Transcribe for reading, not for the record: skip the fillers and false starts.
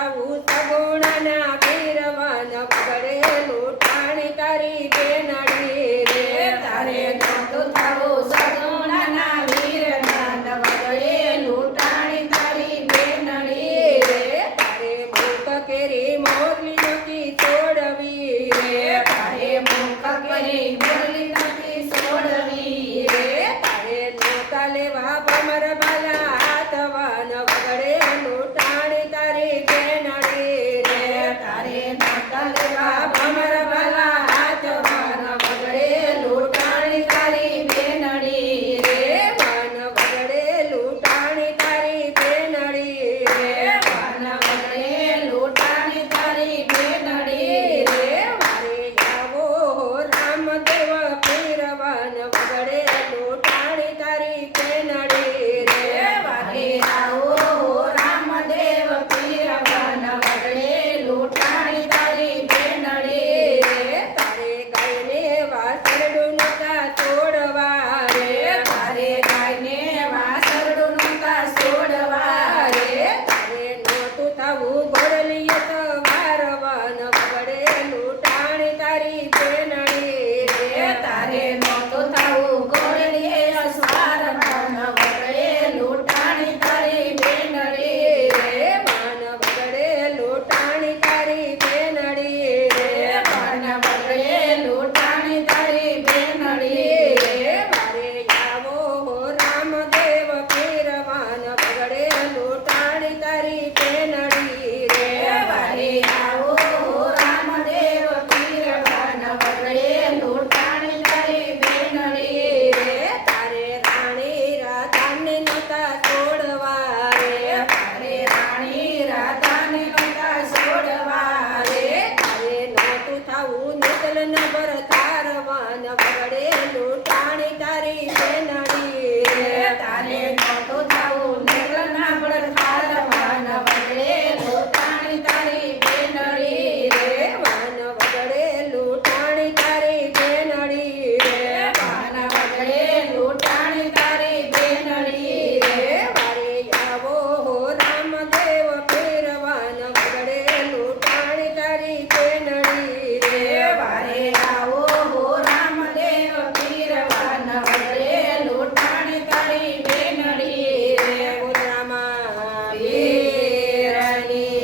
થાવું સગુણના પીરવન વગડે લૂંટાણી તારી બેનડી રે તારે નોતું થાવું સગુણના વીરવન વગડે લૂંટાણી તારી બેનડી રે તારે મુખ કેરી મોરલી નકી છોડવી રે તારે મુખ કરી બોલી નથી છોડવી રે તારે નોતા લેવા ભમર બાલા હાથવન વગડે લૂંટાણી તારી બેનડી રે તારે નોતા લેવા ભમર વાલા હાથવન વગડે લૂંટાણી તારી બેનડી રે વન વગડે લૂંટાણી તારી બેનડી રે વન વગડે લૂંટાણી તારી બેનડી રે મારે આવો રામદેવ પીરવન વગડે લૂંટાણી તારી બેનડી રે વારે આવો રામદેવ પીરવન વગડે લૂંટાણી તારી બેનડી રે તારે ગાયને વાસરડું નતા છોડવા રે તારે ગાયને વાસરડું નહોતા છોડવા રે તારે નોતું થાવું ગોળલીએ તો